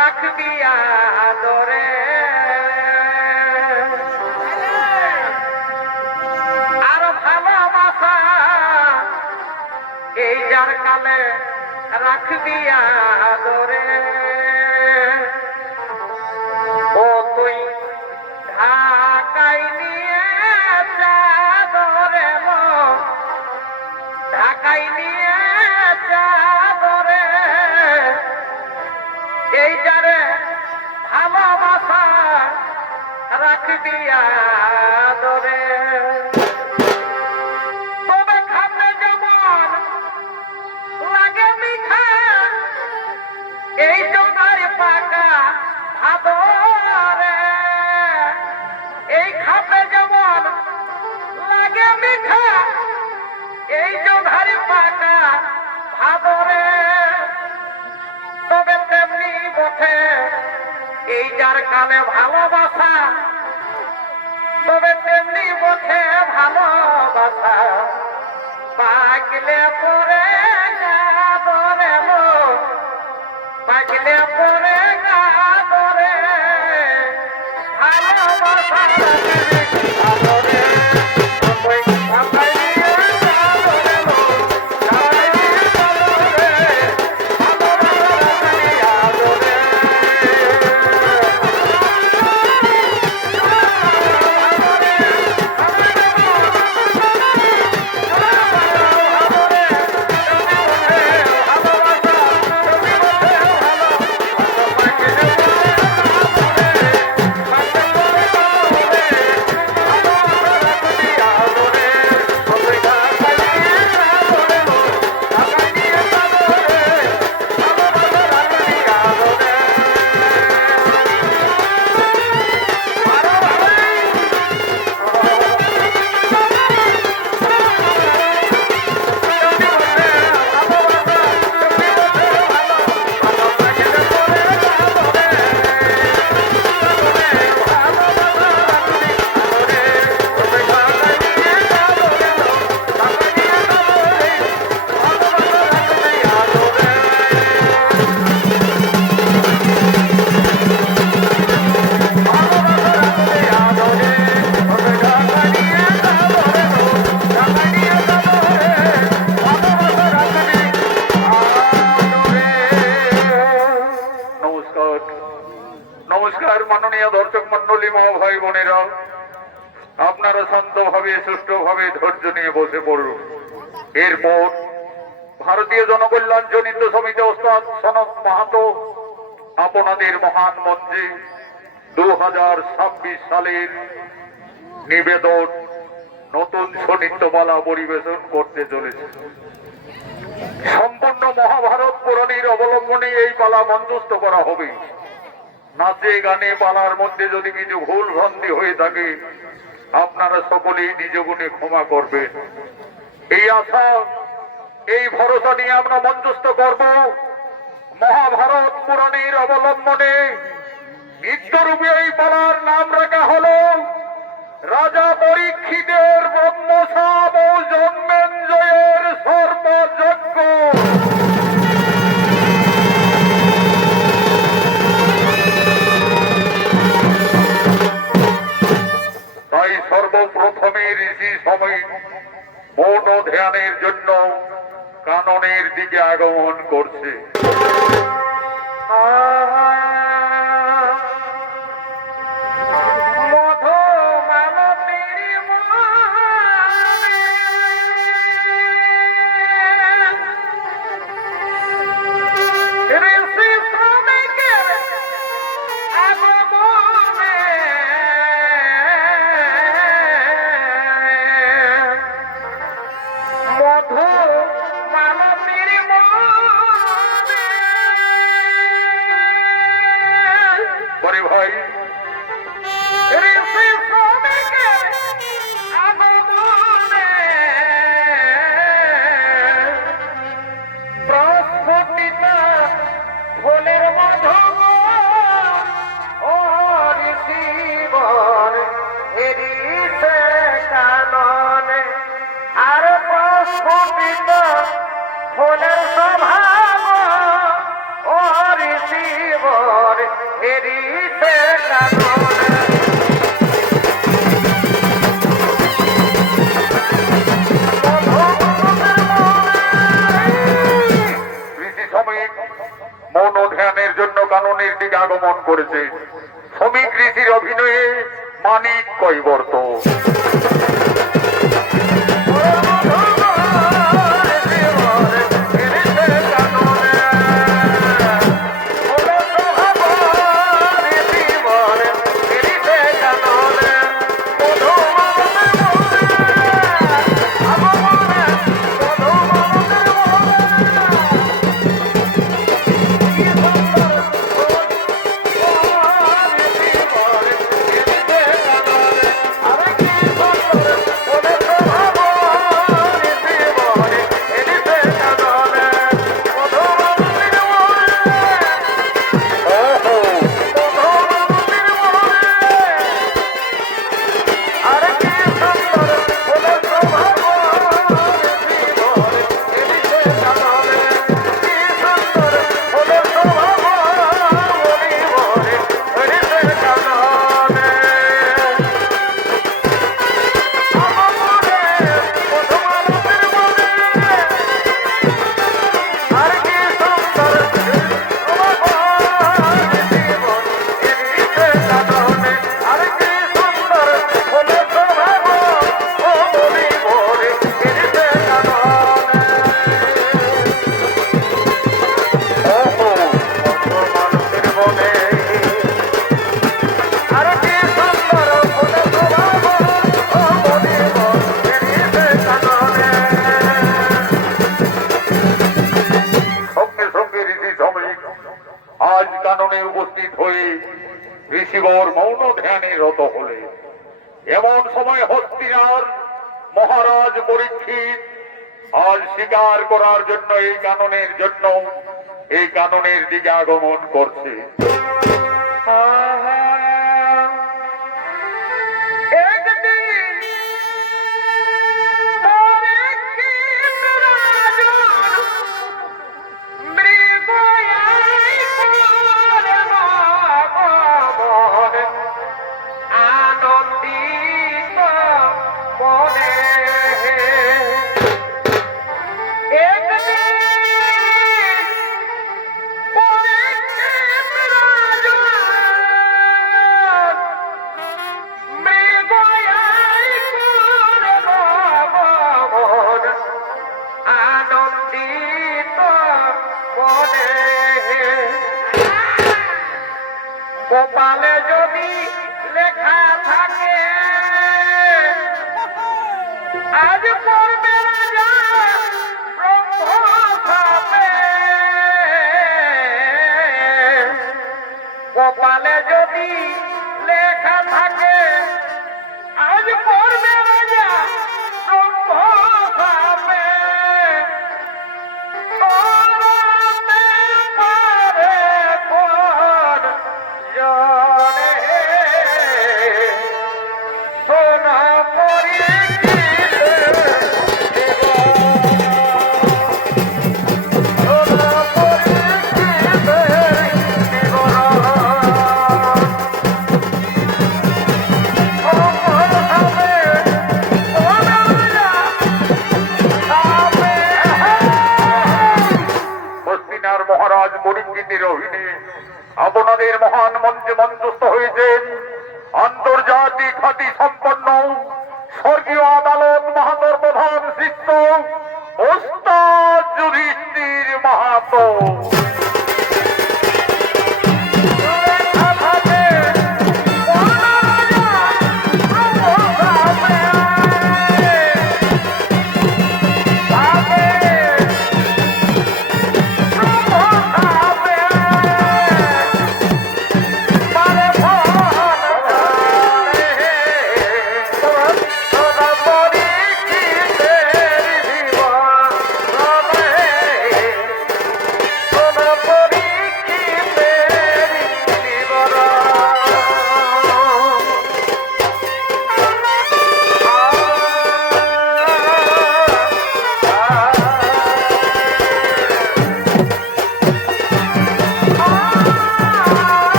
রাখবি আদরে আর ভালোবাসা এই যার কালে রাখবি আদরে ও তুই ঢাকায় নিয়ে চাদরে ঢাকায় নিয়ে চাদরে এই যারে ভালোবাসা রাখবি আদরে তবে খাবে যেমন লাগে মিঠা এই জোগাড় পাকা আদরে এই খাবে যেমন লাগে মিঠা এই জোগাড় পাকা আদরে তবে তেমনি বটে এই যার কালে ভালোবাসা তবে তেমনি বটে ভালোবাসা পাগলে পরে গাদরে পাগলে পরে গাদরে ভালোবাসা মাননীয় দর্শক মন্ডলী মহাভাই বোনেরা আপনারা শান্তভাবে সুষ্ঠুভাবে ধৈর্য নিয়ে বসে পড়ুন। এরপর ভারতীয় জনকল্যাণ জনিত সমিতি ওস্তাদ সনৎ মাহাতো আপনাদের মহান মঞ্চে 2026 সালের নিবেদন নতুন সনিত্যমালা পরিবেশন করতে চলেছে। সম্পূর্ণ মহাভারত পুরাণের অবলম্বনে এই পালা মঞ্চস্থ করা হবে। নাচে গানে পালার মধ্যে যদি কিছু ভুল ভ্রান্তি হয়ে থাকে আপনারা সকলেই নিজ গুণে ক্ষমা করবেন। এই আশা এই ভরসা নিয়ে আমরা মঞ্চস্থ করব। মহাভারত পুরাণের অবলম্বনে নিত্যরূপে এই পালার নাম রাখা হলো রাজা পরীক্ষিতের ব্রহ্মশাপ ও জন্মেঞ্জয়ের সর্বযজ্ঞ। তাই সর্বপ্রথমে ঋষি সময় মৌন ধ্যানের জন্য কাননের দিকে আগমন করছে। করেছে শ্রমিক ঋষির অভিনয়ে মানিক কৈবর্ত। আজ কাননে উপস্থিত হয়ে ঋষিবর মৌন ধ্যানে রত হলে এমন সময় হস্তিনার মহারাজ পরীক্ষিত আজ শিকার করার জন্য এই কাননের দিকে আগমন করছে। কপালে যদি লেখা থাকে আজ পড়বে রাজা ব্রহ্মচাপে, কপালে যদি লেখা থাকে আজ পড়বে রাজা ব্রহ্মচাপে, করতে পারে কোন জনে সোনা মহারাজ পরীক্ষিতের অভিনে আপনাদের মহান মঞ্চে মঞ্চস্থ হয়েছেন আন্তর্জাতিক খ্যাতি সম্পন্ন স্বর্গীয় আদালত মাহাতোর প্রধান শিষ্য ওস্তাদ যুধিষ্ঠির মাহাতো।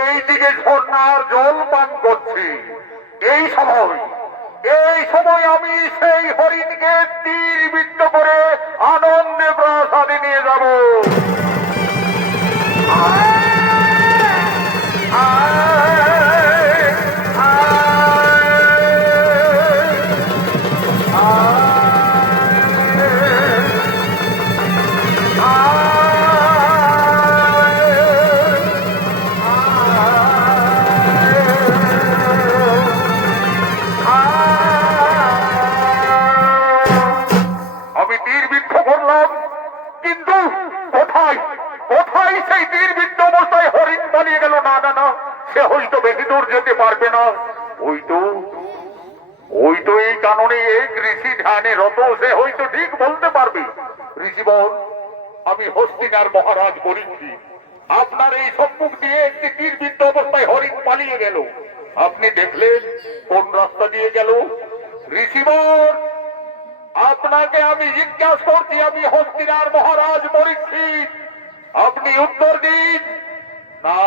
এই দিকে ঝর্ণার জল পান করছে। এই সময় আমি সেই হরিণকে তীর বিদ্ধ করে আনন্দে প্রাসাদে নিয়ে যাব। আমি তীর বিদ্ধ করলাম, কিন্তু কোথায় কোথায় সেই তীর বিদ্ধ অবস্থায় হরিণ পালিয়ে গেল? না না না, সে হয়তো বেশি দূর যেতে পারবে না। ওই তো এই কারণে এক ঋষি ধ্যানে রত, সে হয়তো ঠিক বলতে পারবে। ঋষিবর, আমি হস্তিনার মহারাজ বলেছি, আপনার এই সম্মুখ দিয়ে একটি তীর বিদ্ধ অবস্থায় হরিণ পালিয়ে গেল। আপনি দেখলেন কোন রাস্তা দিয়ে গেল? ঋষিবর, আপনাকে আমি জিজ্ঞাসা করছি, আমি হস্তিনার মহারাজ বলেছি, আপনি উত্তর দিন। না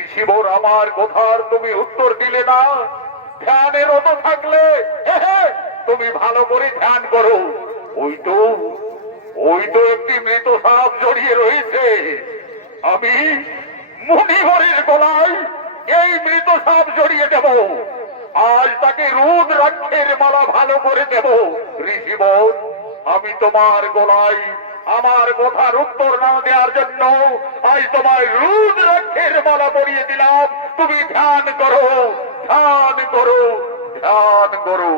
ঋষিবর, আমার কথার তুমি উত্তর দিলে না। ধ্যানে রত থাকলে তুমি ভালো করে ধ্যান করো। ওই তো একটি মৃত সাপ জড়িয়ে রয়েছে। আমি মুনিবরের গলায় এই মৃত সাপ জড়িয়ে দেব। আজ তাকে রুদ্রাক্ষের মালা ভালো করে দেব। ঋষিবর, আমি তোমার গলায় আমার কথার উত্তর না দেওয়ার জন্য আজ তোমায় রুদ্রাক্ষের মালা পরিয়ে দিলাম। তুমি ধ্যান করো, ধ্যান করো, ধ্যান করো।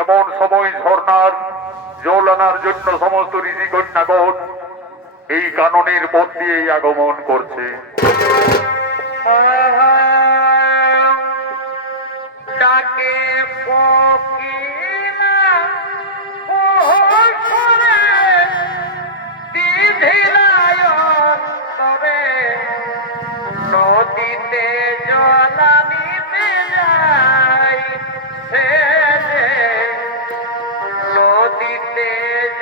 এমন সময় ঝর্ণার জল আনার জন্য সমস্ত ঋষি কন্যাগণ এই কাননের পথ দিয়েই আগমন করছে। ডাকে পকিনা নদীতে জলানিতে যাই, নদীতে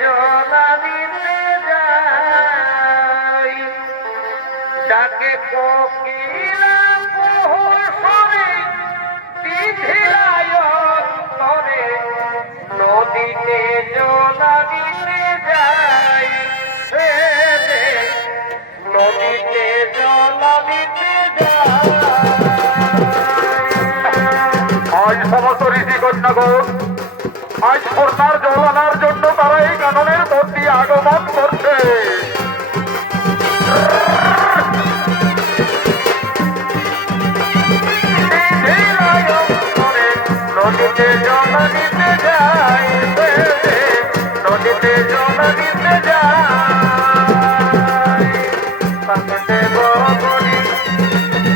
জলানিতে যাই। ডাকে কোকিলা পহসরে দিধিলায়ন করে, নদীতে জলানিতে যাই, নদীতে জলানিতে যাই। আজ সমস্ত ঋষি কন্যাগণ আজ ঝর্ণার জল আনার জন্য তারা এই কাননের পথ দিয়ে আগমন করছে। নদীতে জল দিতে যাই, নদীতে জল দিতে যাই। পাকতে বগরি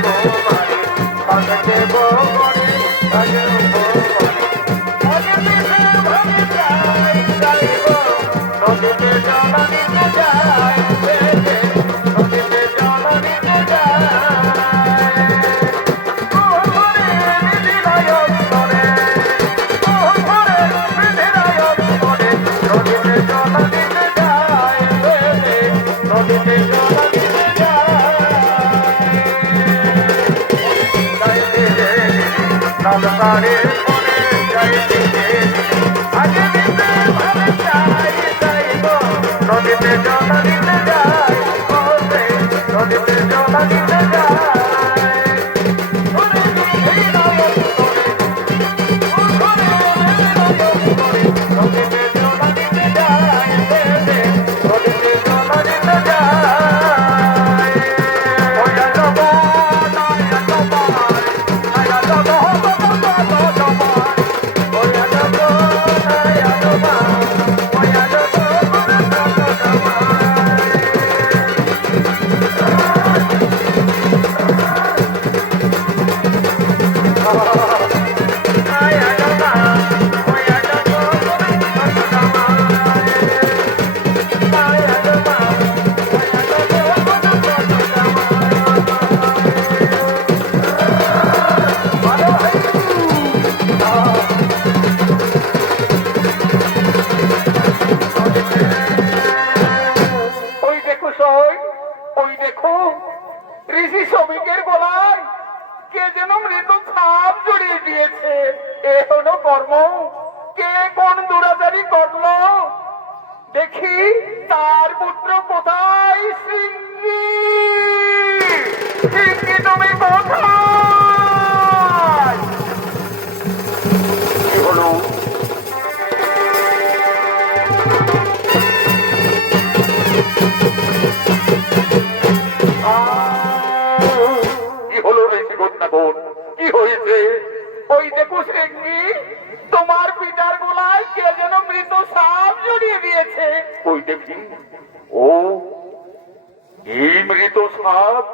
তোমারি, পাকতে বগরি নদীতে জল দিতে যাই, নদীতে জল দিতে যাই। নদীতে জল দিতে যাই, নদীতে জল দিতে যাই। দেখো, ঋষি শ্রমিকের গলায় কে যেন মৃত ছাপ জড়িয়ে দিয়েছে। এ হলো কর্ম। কে কোন দুরাচারী করলো? দেখি তার পুত্র কোথায়? সিংহী, সিংহী তুমি কোথায়? কি হলো? কি হলো ঋষি কন্যাগণ? কি হয়েছে? ওই দেখো সিংহী, তোমার পিতার গলায় কে যেন মৃত সাপ জড়িয়ে দিয়েছে। ওই দেখি। ও, এই মৃত সাপ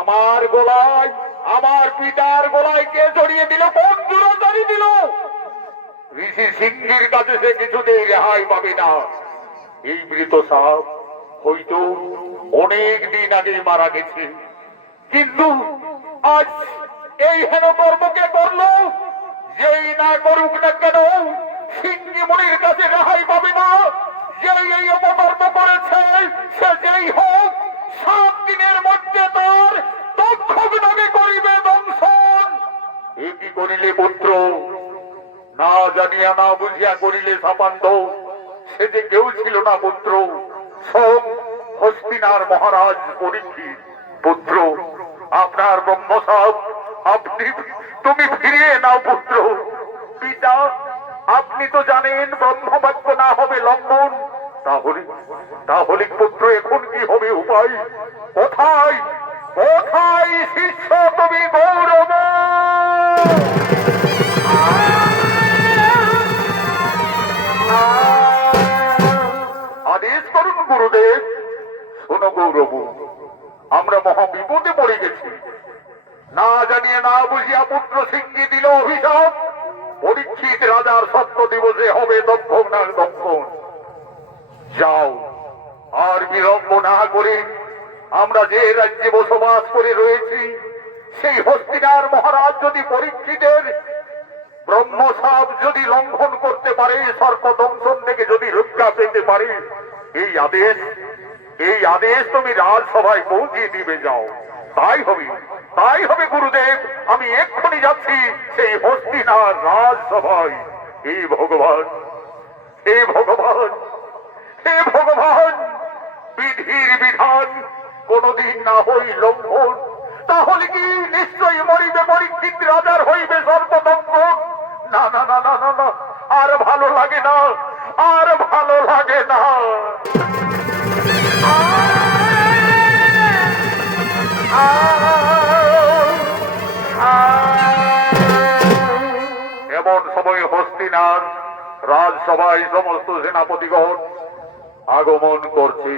আমার গলায়, আমার পিতার গলায় কে জড়িয়ে দিল? কোন দুরাচারী দিল? ঋষি সিংহীর কাছে সে কিছুতেই রেহাই পাবে না। এই মৃত সাপ হয়তো অনেক দিন আগে মারা গেছে, কিন্তু আজ এই হেন কর্মকে করলো। যেই না করুক না কেন, সিংহী মনির কাছে রেহাই পাবে না। যেই এই অপকর্ম করেছে, সে যেই হোক, 7 দিনের মধ্যে তার দক্ষকে করিবে দংশন। এ কি করিলে পুত্র? না জানিয়া না বুঝিয়া করিলে সাপান্ত। সে যে কেউ ছিল না পুত্র, সব হস্তিনার মহারাজ পরীক্ষিত। পুত্র, আপনার ব্রহ্মসাপ আপনি, তুমি ফিরিয়ে নাও পুত্র। পিতা, আপনি তো জানেন ব্রহ্মবাক্য না হবে লঙ্ঘন। তাহলে তাহলে পুত্র এখন কি হবে উপায়? কোথায় কোথায় শিষ্য তুমি গৌরব? আদেশ করুন গুরুদেব। শোনো গৌরব, আমরা মহা বিপদে পড়ে গেছি। না জানিয়ে না বুঝিয়া পুত্র সিংহী দিল অভিশাপ। পরীক্ষিত রাজার সত্য দিবসে হবে দক্ষিণার দক্ষিণ। যাও, আর বিলম্ব না করে আমরা যে রাজ্যে বসবাস করে রয়েছি, সেই হস্তিনার মহারাজ যদি পরীক্ষিতের ব্রহ্মসাপ যদি লঙ্ঘন করতে পারে, সর্প দংশন থেকে যদি রক্ষা পেতে পারে, এই আদেশ তুমি রাজসভায় পৌঁছিয়ে দিবে। যাও, তাই হবে গুরুদেব। আমি এক্ষুনি যাচ্ছি সেই হস্তিনার রাজসভায়। হে ভগবান, হে ভগবান, হে ভগবান, বিধির বিধান কোনদিন না হই লঙ্ঘন। তাহলে কি নিশ্চয়ই মরিবে পরীক্ষিত রাজার হইবে সর্বদঙ্গন। না না না না না না, আর ভালো লাগে না, আর ভালো লাগে না। এমন সময় হস্তিনার রাজসভায় সমস্ত সেনাপতিগণ আগমন করছে।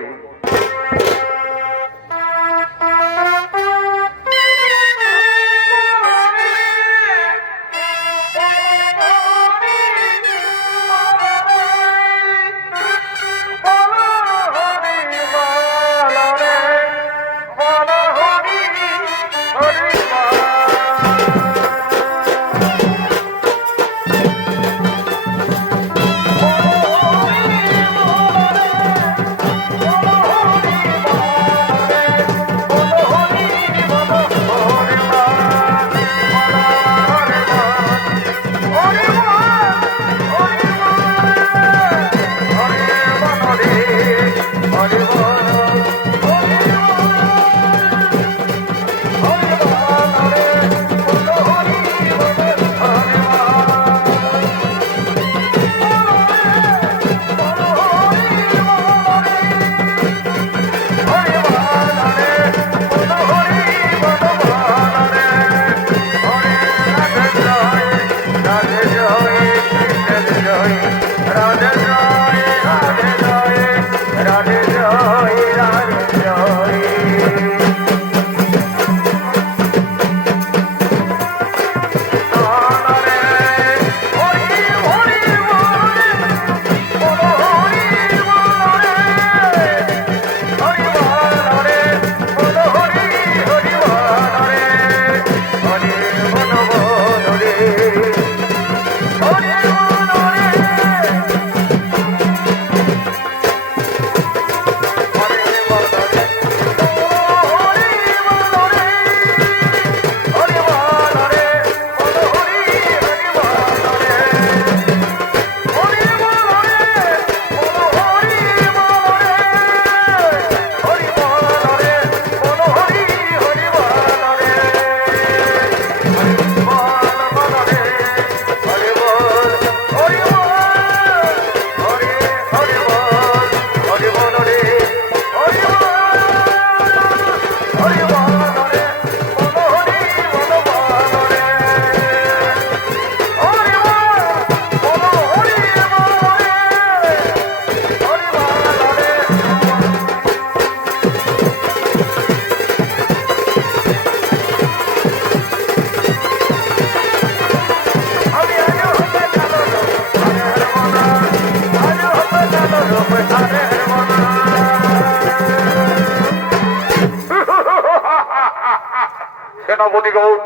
সেনাপতিগণ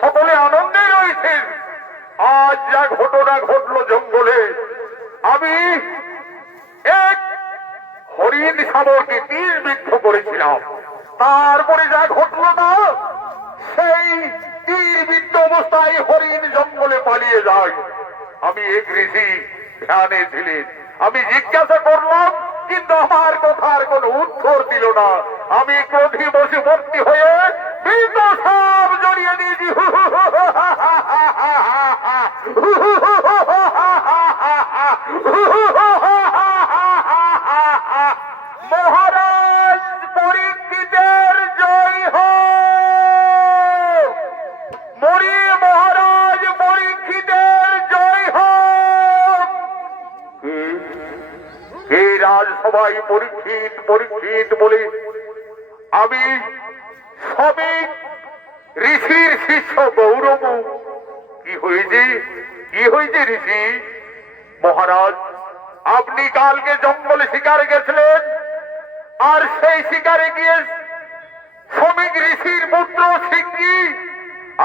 সকলে আনন্দে রয়েছেন। আজ যা ঘটনা ঘটলো জঙ্গলে, আমি এক হরিণ শাবককে তীর বিদ্ধ করেছিলাম, তারপরে যা ঘটলো না, সেই তীর বিদ্ধ অবস্থায় হরিণ জঙ্গলে পালিয়ে যায়। আমি এক ঋষি ধ্যানে ছিলেন, আমি জিজ্ঞাসা করলাম, কিন্তু আমার কথার কোনো উত্তর দিল না। আমি ক্রোধে বসে ভর্তি হয়ে বৃদ্ধ সাপ জড়িয়ে দিয়েছি। মহারাজ পরীক্ষিতের জয় হোক, মরি মহারাজ পরীক্ষিতের জয় হোক। কে রাজসভায় পরীক্ষিত পরীক্ষিত বলে? আমি শ্রমিক ঋষির শিষ্য গৌরব। কি হয়েছে, কি হয়েছে ঋষি? মহারাজ, আপনি কালকে জঙ্গলে শিকারে গেছিলেন, আর সেই শিকারে গিয়ে শ্রমিক ঋষির পুত্র সিংহী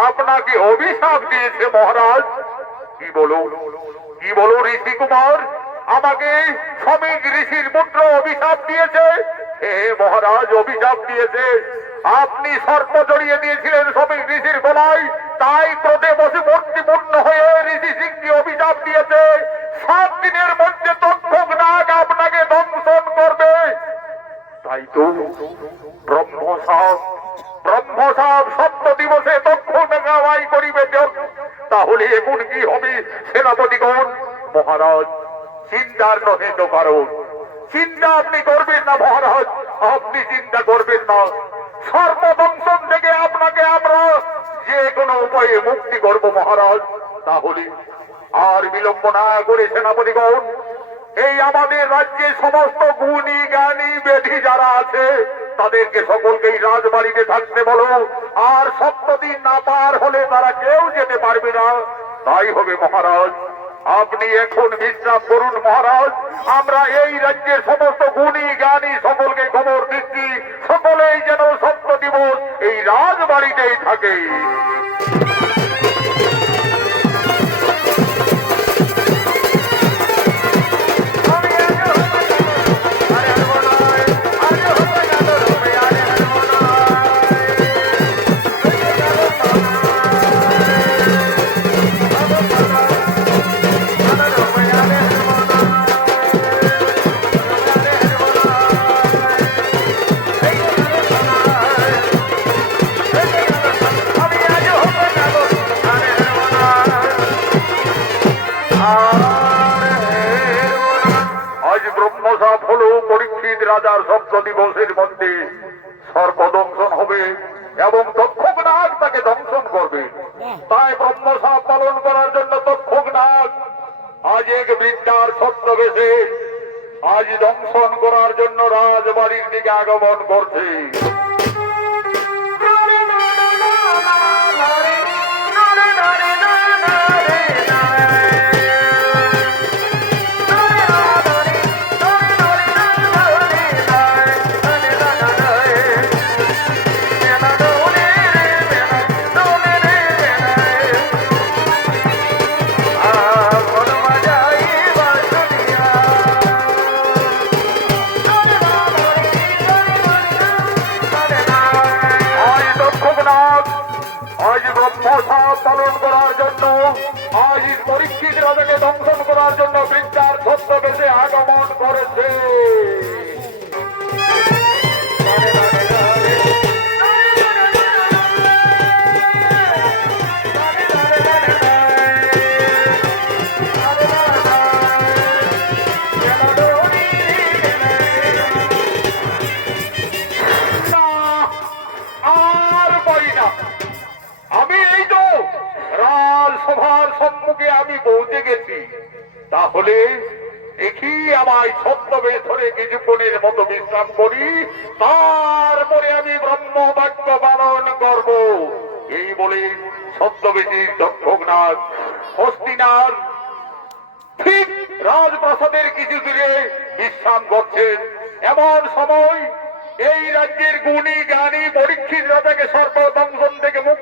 আপনাকে অভিশাপ দিয়েছে মহারাজ। কি বলো, কি বলো ঋষি কুমার? আমাকে শ্রমিক ঋষির পুত্র অভিশাপ দিয়েছে? হে মহারাজ, অভিশাপ দিয়েছে। আপনি সর্প জড়িয়ে দিয়েছিলেন শ্রমিক ঋষির গলায়, তাই ক্রোধে বসে ভর্তিপূর্ণ হয়ে ঋষি সিংহী অভিশাপ দিয়েছে 7 দিনের মধ্যে তক্ষক নাগ আপনাকে দংশন করবে। তাই তো ব্রহ্মসাপ, ব্রহ্মসাপ 7 দিবসে তক্ষক নাগাই করিবে। তাহলে এখন কি হবে সেনাপতিগণ? মহারাজ, চিন্তার নহে তো কারণ। চিন্তা আপনি করবেন না মহারাজ, আপনি চিন্তা করবেন না। সর্বদংশন থেকে আপনাকে আমরা যে কোনো উপায়ে মুক্তি করব মহারাজ। তাহলে আর বিলম্ব না করে সেনাপতিগণ, এই আমাদের রাজ্যে সমস্ত গুণী জ্ঞানী বেধি যারা আছে তাদেরকে সকলকেই রাজবাড়িতে থাকতে বলো, আর 7 দিন না পার হলে তারা কেউ যেতে পারবে না। তাই হবে মহারাজ। আপনি এখন বিশ্রাম করুন মহারাজ। আমরা এই রাজ্যের সমস্ত গুণী জ্ঞানী সকলকে খবর দিচ্ছি, সকলেই যেন 7 দিবস এই রাজবাড়িতেই থাকে। রাজার 7 দিবসের মধ্যে সর্পদংশন হবে এবং তক্ষক নাগ তাকে দংশন করবে। তাই ব্রহ্মসাপ পালন করার জন্য তক্ষক নাগ আজ এক বৃদ্ধার ছদ্মবেশে আজ দংশন করার জন্য রাজবাড়ির দিকে আগমন করছে। পালন করার জন্য আজ পরীক্ষিত রাজাকে দংশন করার জন্য বৃদ্ধার ছদ্মবেশে আগমন করেছে। সম্মুখে আমি পৌঁছে গেছি, তাহলে দেখি আমায় ছদ্মবেশ ধরে কিছুক্ষণের মতো বিশ্রাম করি, তারপরে আমি ব্রহ্মবাক্য পালন করব। এই বলে ছদ্মবেশী তক্ষক নাগ হস্তিনাথ ঠিক রাজপ্রাসাদের কিছু দূরে বিশ্রাম করছেন। এমন সময় এই রাজ্যের গুণী জ্ঞানী পরীক্ষিত রাজাকে সর্বদংশন থেকে মুক্ত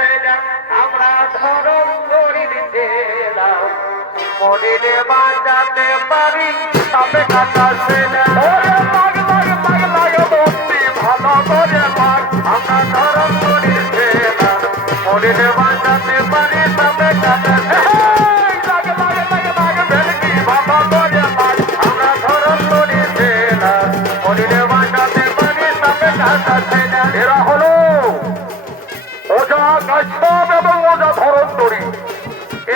সেনা আমরা ধরম করি দিলাম মরিলে বাঁচাতে পারি তবে কাটা সেনা ভালো করে লাগ আমরা ধরম করি সেনা মরিলে বাঁচাতে পারি তবে কাটা সেনা আমরা ধরম করি সেনা মরিলে বাঁচাতে পারি তবে কাটা সেনা এরা হলো ওঝা কাশ্যপ এবং ওঝা ধরন্তরী।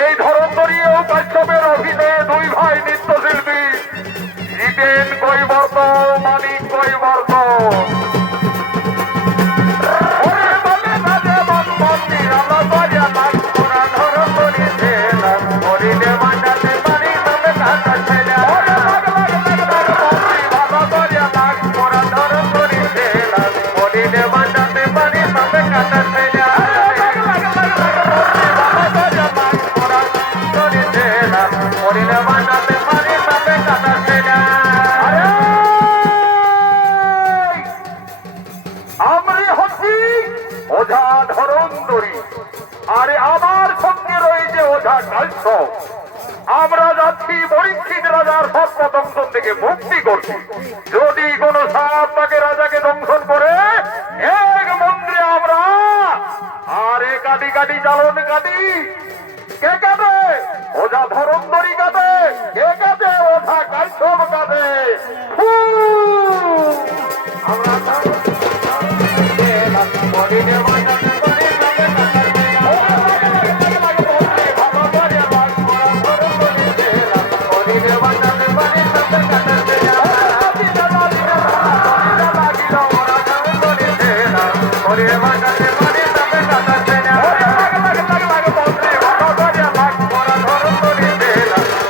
এই ধরন্তরী ও কাশ্যপের অভিনয়ে দুই ভাই নৃত্যশিল্পী জিতেন কৈবর্ত, মানিক কৈবর্ত। মরিলে বাঁচাতে পারি তবে কাটা সেনা মরিলে বাঁচাতে পারি তবে কাটা সেনা মরিলে বাঁচাতে পারি তবে কাটা সেনা আমি হচ্ছি ওঝা ধরন্তরী, আরে আমার সঙ্গে রয়েছে ওঝা কাশ্যপ। আমরা যাচ্ছি পরীক্ষিত রাজার সর্প দংশন থেকে মুক্তি করছি। যদি কোনো সাপ তাকে রাজাকে দংশন করে এক মন্ত্রে আমরা আরে কাটি কাটি চালন কাটি। কে কাটে? ওঝা ধরন্তরী কাটে। কে কাটে? ওঝা কাশ্যপ কাটে। আমরা মরিলে বাঁচাতে পারি তবে কাটা সেনা মরিলে বাঁচাতে পারি তবে কাটা সেনা মরিলে বাঁচাতে পারি তবে কাটা সেনা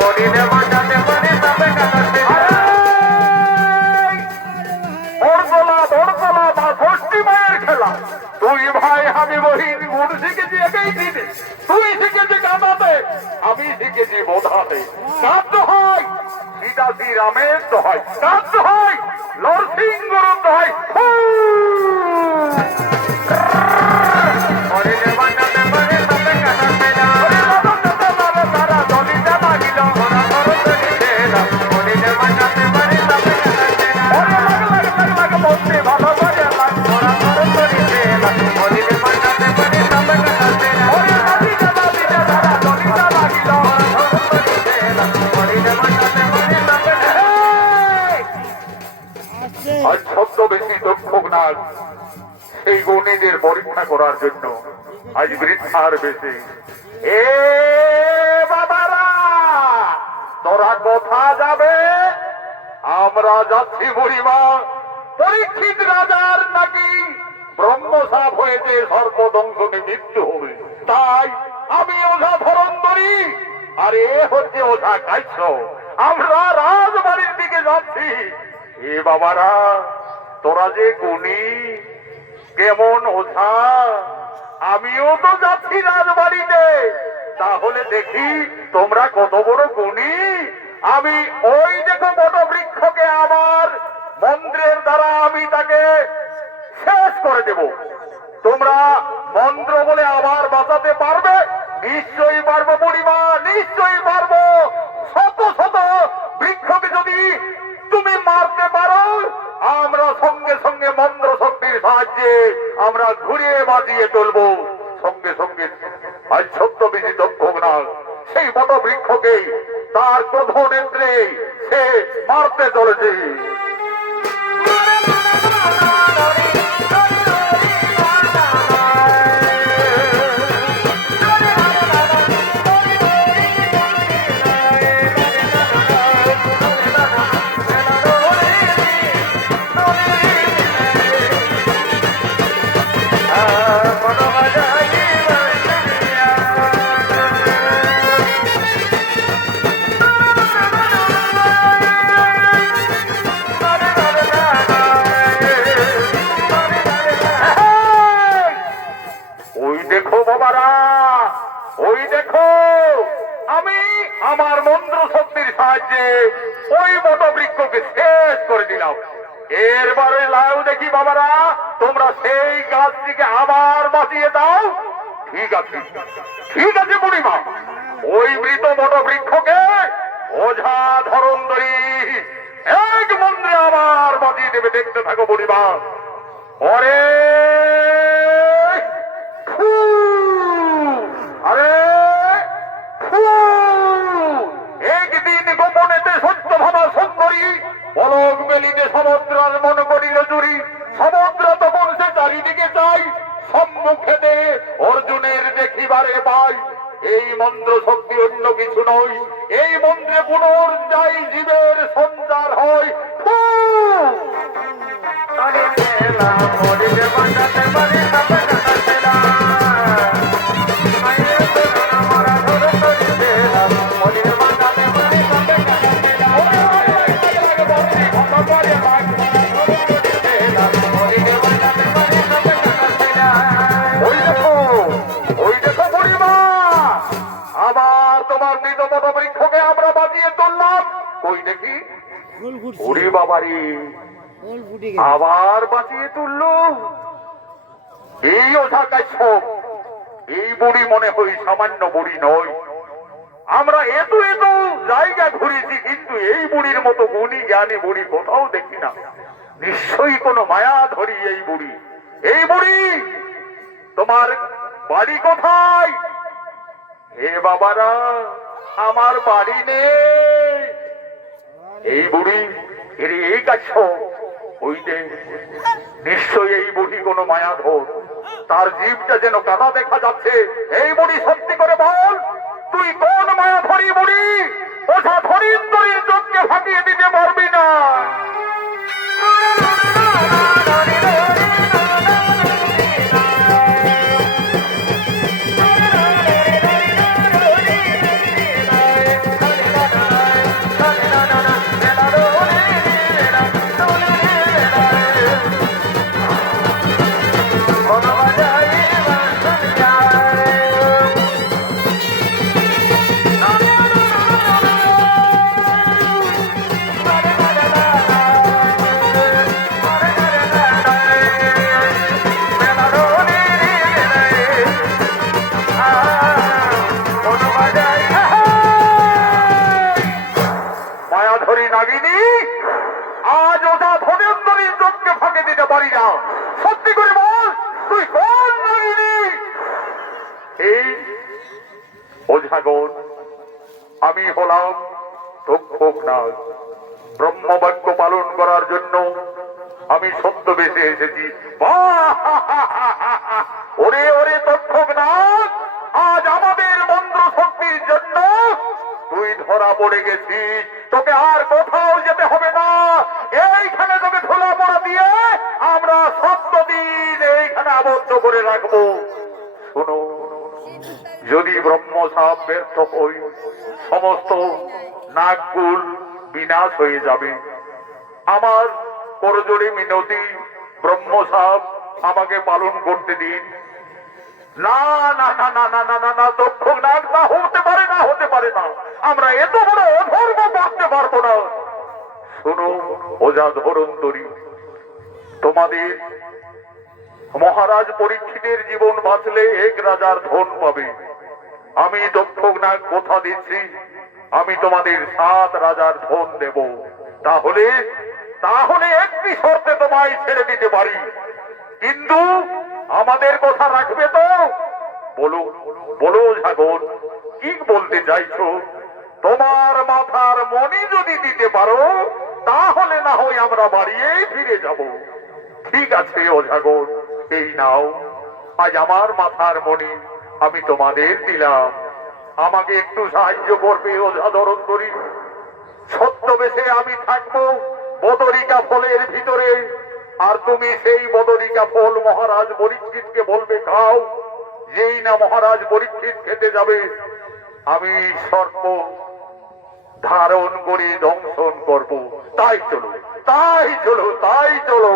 মরিলে বাঁচাতে পারি তবে কাটা সেনা বরতলা বরতলা মা ষষ্ঠী মায়ের খেলা। তুই ভাই আমি বহিন গুণ শিখেছি একই দিনে। তুই শিখেছি কাঁদাতে, আমি শিখেছি বোধাতে। কাঁদ হয় সীতাজি রামের দোহাই, কাঁদ হয় নরসিংহর দোহাই। মরিলে বাঁচাতে পারি তবে কাটা সেনা তারা দলিতে লাগিল ওরা ধরন্তরী সেনা মরিলে বাঁচাতে পারি তবে কাটা সেনা ভালো করে লাগ। ওরা ধরন্তরী সেনা মরিলে বাঁচাতে পারি তবে কাটা সেনা তারা দলিতে লাগিল ওরা ধরন্তরী সেনা মরিলে বাঁচাতে পারি তবে কাটা আজ ছদ্মবেশী দক্ষক নাগ সেই গণিতের পরীক্ষা করার জন্য আজ বৃদ্ধার বেশি। এ বাবারা তোরা কোথা যাবে? আমরা যাচ্ছি বুড়িমা। পরীক্ষিত রাজার নাকি ব্রহ্মসাপ হয়েছে, সর্বদংশনে মৃত্যু হবে। তাই আমি ওঝা ধরন্তরী আর এ হচ্ছে ওঝা কাশ্যপ। আমরা রাজবাড়ির দিকে যাচ্ছি। এ বাবারা তোরা যে গুণী, কেমন ওঝা, আমিও তো যাচ্ছি রাজবাড়িতে। তাহলে দেখি তোমরা কত বড় গুণী। আমি ওই দেখো বট বৃক্ষকে আমার মন্ত্রের দ্বারা আমি তাকে শেষ করে দেব। তোমরা মন্ত্র বলে আবার বাঁচাতে পারবে? নিশ্চয়ই পারবো বুড়িমা, নিশ্চয়ই পারবো। শত শত বৃক্ষকে যদি তুমি মারতে পারো, আমরা সঙ্গে সঙ্গে মন্ত্র শক্তির সাহায্যে আমরা ঘুরিয়ে বাজিয়ে তুলবো। সঙ্গে সঙ্গে আজ ছদ্মবেশী দক্ষক নাগ সেই বট বৃক্ষকে তার ক্রোধ নেত্রে সে মারতে চলেছে। ওই দেখো বাবারা, ওই দেখো আমি আমার মন্ত্র শক্তির সাহায্যে ওই বট বৃক্ষকে শেষ করে দিলাম। এরবারে লাউ দেখি বাবারা, তোমরা সেই গাছটিকে আবার বাঁচিয়ে দাও। ঠিক আছে, ঠিক আছে বুড়িমা, ওই মৃত বট বৃক্ষকে ওঝা ধরন্ধরি এক মন্ত্রে আবার বাজিয়ে দেবে, দেখতে থাকো বুড়িমা। ওরে ফু, আরে ফু, একদিন গোপনেতে সত্য ভাবা সুন্দরী পলক বেলিতে সমুদ্রার মন করিল চুরি। সমুদ্র তখন সে চারিদিকে চাই, সম্মুখেতে অর্জুনের দেখিবারে পাই। এই মন্ত্র শক্তি অন্য কিছু নয়, এই মন্ত্রে পুনর্জয় জীবের সঞ্চার হয়। ফু! ওই দেখো, ওই দেখো বুড়িমা, আবার তোমার মৃত বট বৃক্ষকে আমরা বাজিয়ে তুললাম। কই দেখি, ওরে বাবারি, আবার বাঁচিয়ে তুললো। এই ওঝা কাশ্যপ, এই বুড়ি মনে হয় সামান্য বুড়ি নয়। আমরা এত এত জায়গা ঘুরেছি, কিন্তু এই বুড়ির মতো গুণী জ্ঞানী বুড়ি কোথাও দেখি না। নিশ্চয়ই কোনো মায়া ধরি এই বুড়ি। এই বুড়ি, তোমার বাড়ি কোথায়? হে বাবারা, আমার বাড়ি নেই। এই বুড়ি, এর এই কাশ্যপ, ওই যে নিশ্চয়ই এই বুড়ি কোনো মায়াধর, তার জীবটা যেন কাদা দেখা যাচ্ছে। এই বুড়ি সত্যি করে বল, তুই কোন মায়াধরী বুড়ি? ওঝা ধরিন্দরীর চোখকে ফাটিয়ে দিতে পারবি না। মায়াধরী নাগিনী, আজ ওটা ধনেশ্বরীর চোখকে ফাঁকে দিতে পারি না। সত্যি করে বল, তুই কোন নাগিনী? এই ওঝাগণ, আমি হলাম তক্ষক নাগ। ব্রহ্মবাক্য পালন করার জন্য আমি সত্য বেশে এসেছি। ওরে ওরে তক্ষক নাগ, আজ আমাদের মন্ত্র শক্তির জন্য তুই ধরা পড়ে গেছিস। তোকে আর কোথাও যেতে হবে না, এইখানে তোকে ধুলা পড়া দিয়ে আমরা সত্যদিন এইখানে আবদ্ধ করে রাখবো। শোনো, যদি ব্রহ্মসাপ ব্যর্থ হই, সমস্ত নাগকুল বিনাশ হয়ে যাবে। আমার করজোড়ে মিনতি, ব্রহ্মসাপ আমাকে পালন করতে দিন। না না না না না না না না, তক্ষক নাগ, না হতে পারে না, হতে পারে না। আমরা এত বড় অধর্ম করতে পারবো না। শোনো ওঝা ধরন্তরী, তোমাদের মহারাজ পরীক্ষিতের জীবন বাঁচলে এক রাজার ধন পাবে। আমি তক্ষক নাগ কথা দিচ্ছি, আমি তোমাদের 7 রাজার ধন দেব। তাহলে তাহলে একটি শর্তে তোমায় ছেড়ে দিতে পারি, কিন্তু আমাদের কথা রাখবে তো? বলো বলো ঝাগর, কি বলতে চাইছো? তোমার মাথার মণি যদি দিতে পারো, তাহলে না হয় আমরা বাড়িয়েই ফিরে যাব। ঠিক আছে ওঝাগর, এই নাও, আজ আমার মাথার মণি আমি তোমাদের দিলাম। আমাকে একটু সাহায্য করবে ওঝা ধরন্তরী। ছদ্মবেশে আমি থাকবো বদরিকা ফলের ভিতরে, আর তুমি সেই বদরিকা ফল মহারাজ পরীক্ষিতকে বলবে খাও। যেই না মহারাজ পরীক্ষিত খেতে যাবে, আমি সর্প ধারণ করে দংশন করব। তাই চলো, তাই চলো, তাই চলো।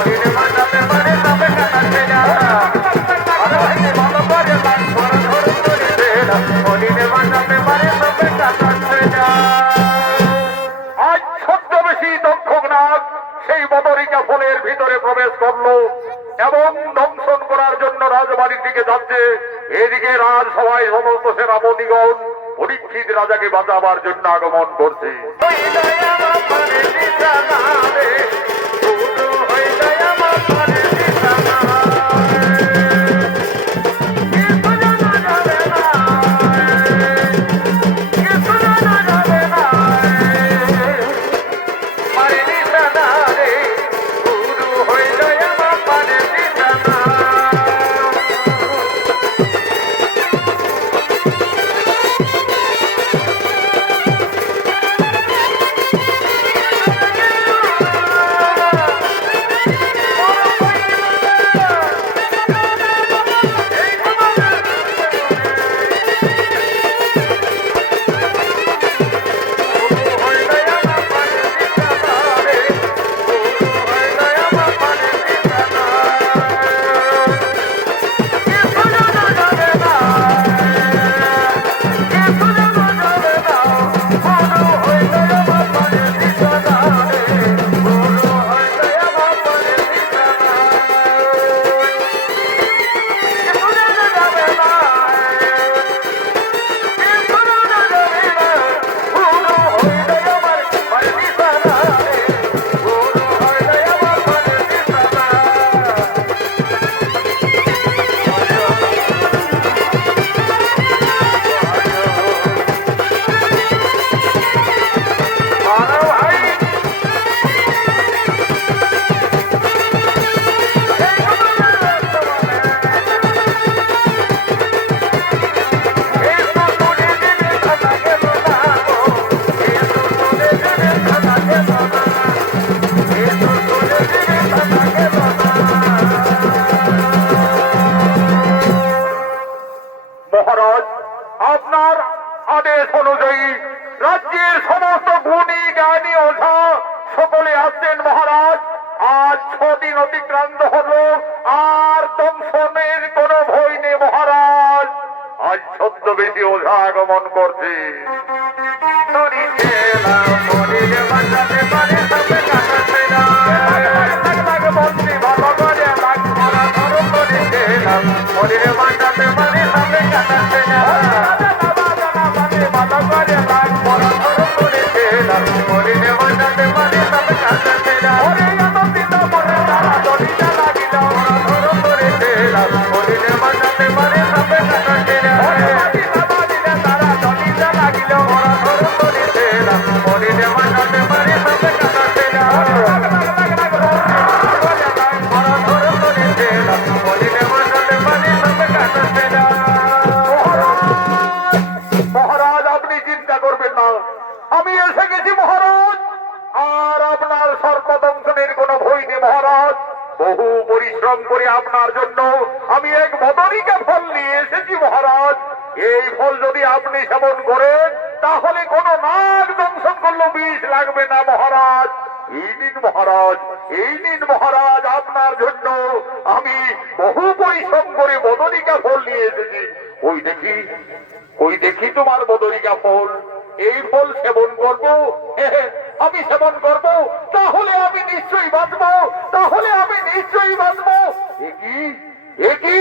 হরিণ মান্ডাতে পারে তবে কাটাচ্ছে না আরে ভাই ভালো করে লাগ বড় ধর করে দে হরিণ মান্ডাতে পারে তবে কাটাচ্ছে না আজ ছদ্মবেশী দক্ষনাগ সেই বদরিকা ফলের ভিতরে প্রবেশ করলো এবং দংশন করার জন্য রাজবাড়ির দিকে যাচ্ছে। এদিকে রাজসভায় সমস্ত সেনাপতিগণ পরীক্ষিত রাজাকে বাঁচাবার জন্য আগমন করছে। মহারাজ, আপনার আদেশ অনুযায়ী রাজ্যের সমস্ত গুণী জ্ঞানী ওঝা সকলে আসছেন মহারাজ। আজ 6 দিন অতিক্রান্ত হলো, আর দংশনের কোনো ভয় নেই মহারাজ। আজ ছদ্মবেশী ওঝা আগমন করছে। হরিণ মান্ডাতে পারে তবে কাটাচ্ছে না ভালো করে লাগ বড় ধর করে দে হরিণ মান্ডাতে পারে তবে কাটাচ্ছে না হরিণ মান্ডাতে পারে তবে কাটাচ্ছে না হরিণ মান্ডাতে পারে তবে কাটাচ্ছে না মহারাজ, আপনি চিন্তা করবেন না, আমি এসে গেছি মহারাজ। আর আপনার সর্বদংশনের কোনো ভয় নেই মহারাজ। বহু পরিশ্রম করে আপনার জন্য আমি এক বদরিকা ফল নিয়ে এসেছি মহারাজ। এই ফল যদি আপনি সেবন করেন তাহলে কোনো নাগ দংশন করলেও বিষ লাগবে না মহারাজ। এই নিন মহারাজ, এই নিন মহারাজ, আপনার জন্য আমি বহু পরিশ্রম করে বদরিকা ফল নিয়ে এসেছি। ওই দেখি তোমার বদরিকা ফল। এই ফল সেবন করব, আমি সেবন করব, তাহলে আমি নিশ্চয়ই বাঁচবো, তাহলে আমি নিশ্চয়ই বাঁচবো। একই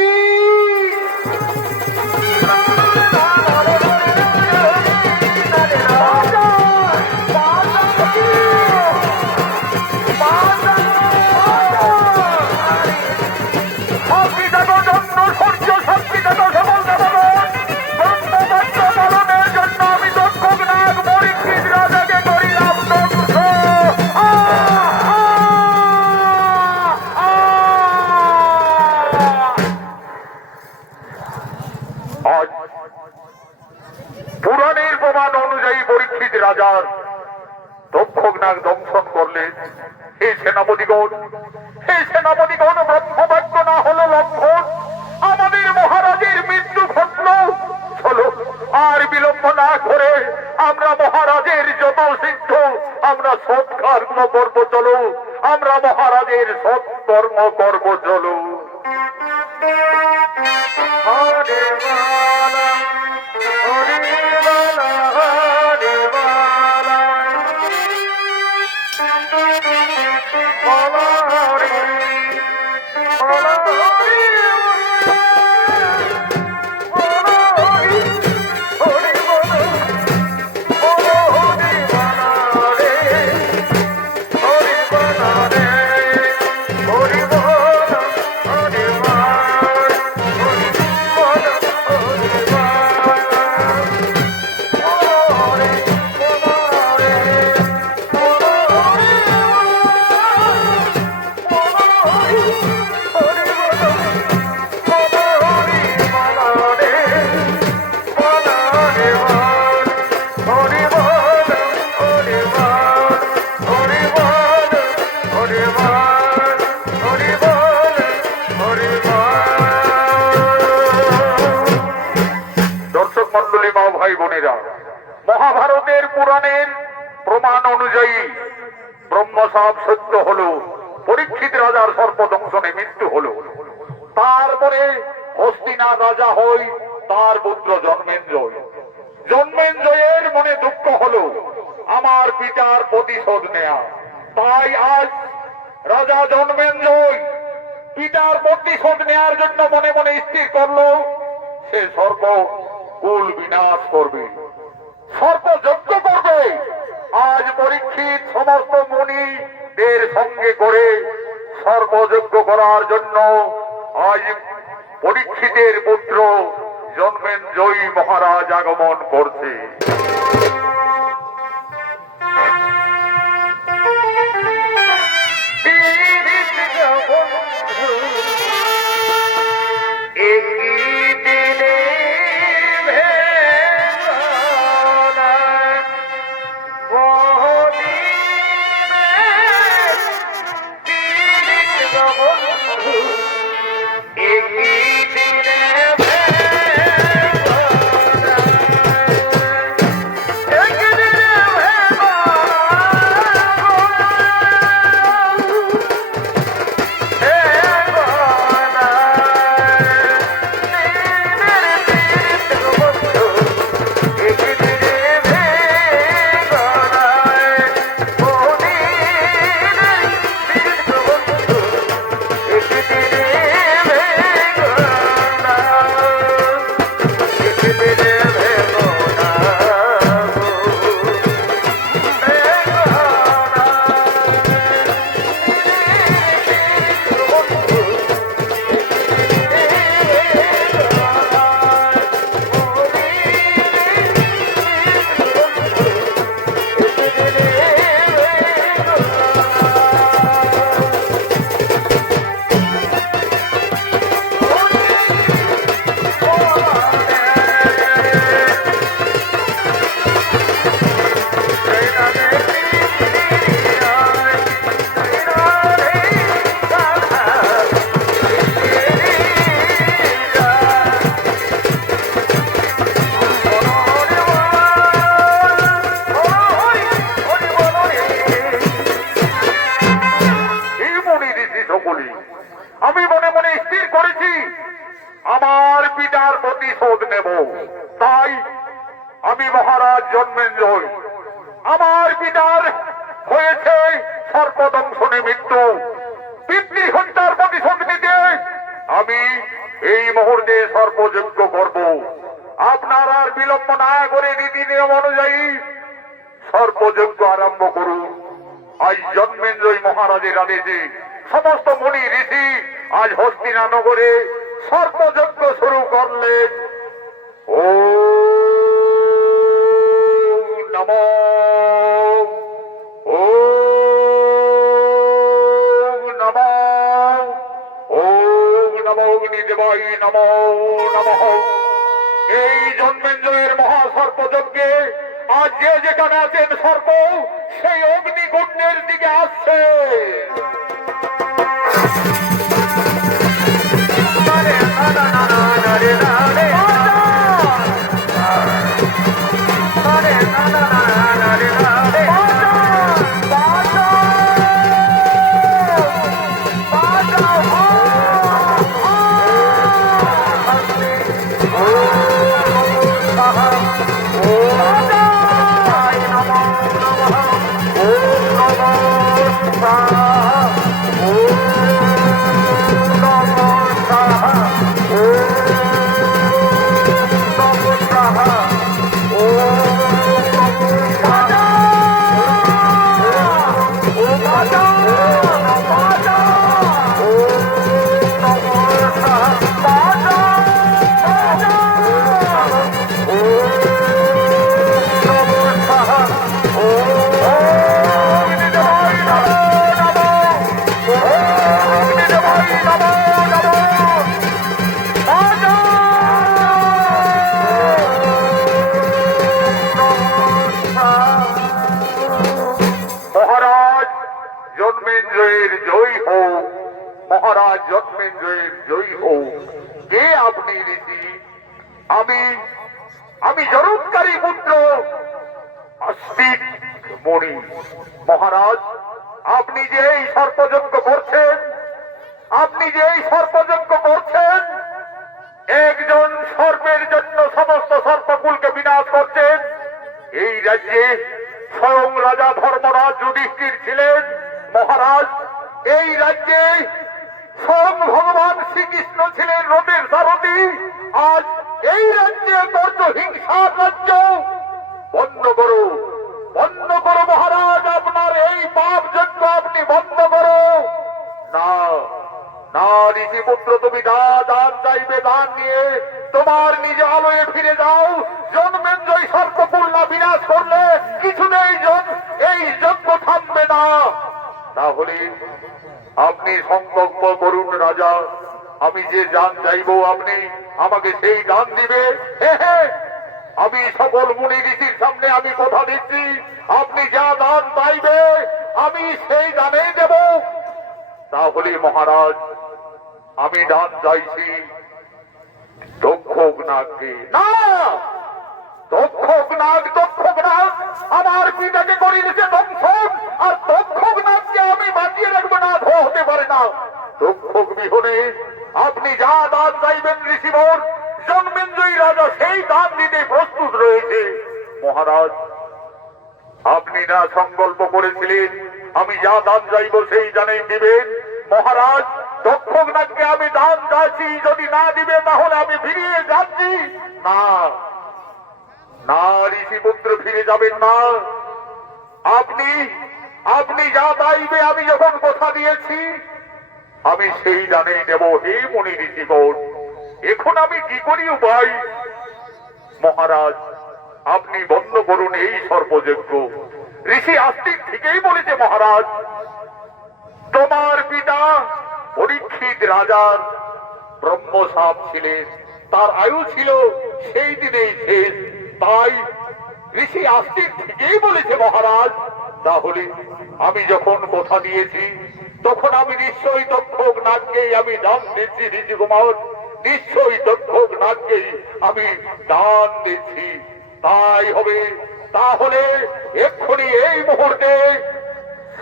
পুরাণের প্রমাণ অনুযায়ী পরীক্ষিত রাজার দক্ষনাগ দংশন করলেন। এই সেনাপতিগণ ব্রহ্মবাক্য না হলো লক্ষণ, আমাদের মহারাজের মৃত্যু ঘটল। চলো আর বিলম্ব না করে আমরা মহারাজের যত সিদ্ধ আমরা সৎকার করব। চলো আমরা মহারাজের সৎ কর্ম করব চলো। হরে বালা হরে বালা হরে বালা বালা হরে বালা হরে দর্শক মন্ডলী, মা ভাই বোনেরা, মহাভারতের পুরাণের প্রমাণ অনুযায়ী ব্রহ্মসাপ সত্য হলো, পরীক্ষিত রাজার সর্পদংশনে মৃত্যু হলো। তারপরে হস্তিনাথ রাজা হই, তার পুত্র জন্মেঞ্জয়। জন্মেঞ্জয়ের মনে দুঃখ হলো আমার পিতার প্রতিশোধ নেয়া। তাই আজ রাজা জন্মেঞ্জয় পিতার প্রতিশোধ নেয়ার জন্য মনে মনে স্থির করলো সে সর্প কুল বিনাশ করবে, সর্প যজ্ঞ করবে। আজ পরীক্ষিত সমস্ত মুনিদের সঙ্গে করে সর্পযজ্ঞ করার জন্য আজ পরীক্ষিতের পুত্র জন্মেঞ্জয়ী মহারাজ আগমন করছে। আমি মনে মনে স্থির করেছি আমার পিতার প্রতিশোধ নেব। তাই আমি মহারাজ জন্মেঞ্জয়, আমার পিতার হয়েছে সর্পদংশনে মৃত্যু, পিতৃহত্যার প্রতিশোধ নিতে আমি এই মুহূর্তে সর্পযজ্ঞ করব। আপনার আর বিলম্ব না করে রীতি নিয়ম অনুযায়ী সর্পযজ্ঞ আরম্ভ করুন। আজ জন্মেঞ্জয় মহারাজের আদেশে সমস্ত মুনি ঋষি আজ হস্তিনানগরে সর্পযজ্ঞ শুরু করলেন। ও নমো ও নমো ও নমো অগ্নিদেবায় নমো নমঃ। এই জন্মেঞ্জয়ের মহাসর্পযজ্ঞে আজ যে যেখানে আছেন সর্প সেই অগ্নিকুণ্ডের দিকে আসছে। বাঁচাও! মহারাজ জন্মেঞ্জয়ের জয়ী হোক। কে আপনি ঋষি? আমি আমি জরৎকারী পুত্র আস্তিক মণি। মহারাজ, আপনি যে এই সর্পযজ্ঞ করছেন, আপনি যে এই সর্পযজ্ঞ করছেন, একজন সর্পের জন্য সমস্ত সর্পকুলকে বিনাশ করছেন। এই রাজ্যে স্বয়ং রাজা ধর্মরাজ যুধিষ্ঠির ছিলেন। মহারাজ, এই রাজ্যে স্বয়ং ভগবান শ্রীকৃষ্ণ ছিলেন রথের সারথি। আজ এই রাজ্যে করছ হিংসার রাজ্য। বন্ধ করো, বন্ধ করো মহারাজ, আপনার এই পাপ যজ্ঞ আপনি বন্ধ করো। না না ঋষিপুত্র, তুমি দান চাইবে, দান নিয়ে তোমার নিজ আলোয় ফিরে যাও। জন্মেঞ্জয় সর্পকুল না বিনাশ করলে কিছুতেই এই যজ্ঞ থামবে না। তাহলে আপনি সংকল্প করুন রাজা, আমি যে দান চাইব আপনি আমাকে সেই দান দিবে। হ্যাঁ, আমি সকল মুনি ঋষির সামনে আমি কথা দিচ্ছি, আপনি যা দান চাইবে আমি সেই দানেই দেব। তাহলে মহারাজ, আমি দান চাইছি তক্ষক নাগকে। না, তক্ষক নাগ আমার পিতাকে করে দিচ্ছে দংশন, আর তক্ষক নাগকে আমি বাঁচিয়ে রাখবো না, হতে পারে না। তক্ষক বিহনে আপনি যা দান চাইবেন ঋষিবর, জন্মেঞ্জয়ী রাজা সেই দান দিতে প্রস্তুত রয়েছে। মহারাজ, আপনি না সংকল্প করেছিলেন আমি যা দান চাইব সেই দানেই দিবেন? মহারাজ, তক্ষক নাগকে আমি দান চাইছি, যদি না দিবে তাহলে আমি ফিরিয়ে যাচ্ছি। না না ঋষিপুত্র, ফিরে যাবেন না। আপনি আপনি যা চাইবে আমি যখন কথা দিয়েছি আমি সেই দানেই নেব। হে মুনি ঋষিগণ, এখন আমি কি করি উপায়? মহারাজ, আপনি বন্ধ করুন এই সর্পযজ্ঞ। ঋষি আস্তিক ঠিকই বলেছে মহারাজ, তোমার পিতা পরীক্ষিত রাজার ব্রহ্মসাপ ছিলেন, তার আয়ু ছিল সেই দিনেই শেষ। তাই ঋষি আস্তিক ঠিকই বলেছে মহারাজ। তাহলে আমি যখন কথা দিয়েছি তখন আমি নিশ্চয়ই তক্ষক নাগকেই আমি দান দিচ্ছি। ঋষি কুমার, নিশ্চয়ই তক্ষক নাগকেই আমি দান দিচ্ছি। তাই হবে। তাহলে এক্ষুনি এই মুহূর্তে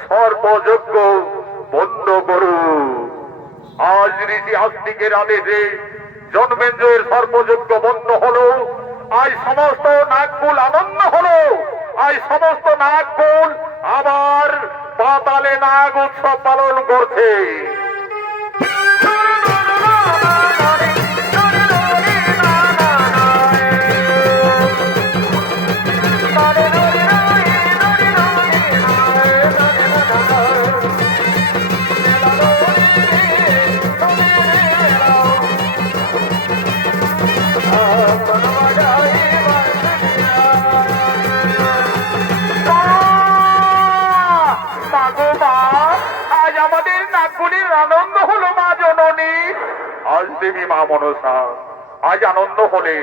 সর্বযজ্ঞ বন্ধ করুন। আজ ঋষি আস্তিকের আদেশে জন্মেঞ্জয়ের সর্বযজ্ঞ বন্ধ হলো। আজ সমস্ত নাগকুল আনন্দ হলো। আজ সমস্ত নাগকুল আবার পাতালে নাগ উৎসব পালন করছে। আজ আমাদের নাগকুলের আনন্দ হলো মা জননী। আজ দেবী মা মনসা আজ আনন্দ হলে,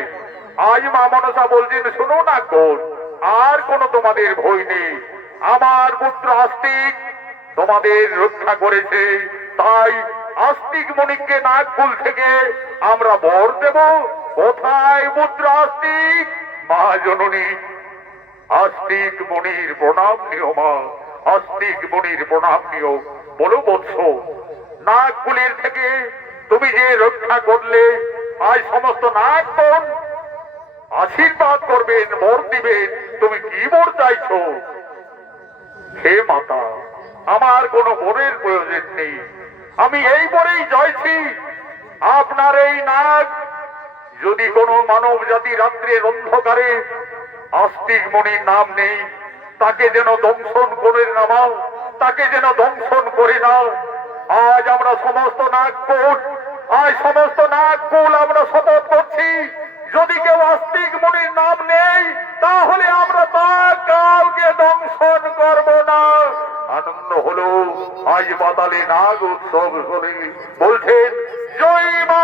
আজ মা মনসা বলছেন, শুনো নাগকুল, আর কোনো তোমাদের ভয় নেই। আমার পুত্র আস্তিক তোমাদের রক্ষা করেছে। তাই আস্তিক মণিকে নাগকুল থেকে আমরা বর দেব। কোথায় পুত্র আস্তিক? মা জননী, আস্তিক মণির প্রণাম নিও মা, আস্তিক মণির প্রণাম নিও। বলো বৎস, নাগকুলের থেকে তুমি যে রক্ষা করলে, আজ সমস্ত নাগগণ আশীর্বাদ করবেন, বর দিবেন। তুমি কি বর চাইছো? হে মাতা, আমার কোনো বরের প্রয়োজন নেই, আমি এই বরেই চাইছি। আপনার এই নাগ যদি কোনো মানব জাতি রাত্রের অন্ধকারে আস্তিক মণির নাম নেই, তাকে যেন দংশন করে নামাও, তাকে যেন দংশন করে নাও। আজ আমরা সমস্ত নাগকুল, আজ সমস্ত নাগকুল আমরা শপথ করছি, যদি কেউ আস্তিক মণির নাম নেই তাহলে আমরা তার কাউকে দংশন করব না। আনন্দ হলো, আজ পাতালে নাগ উৎসব করে বলছেন, জয় মা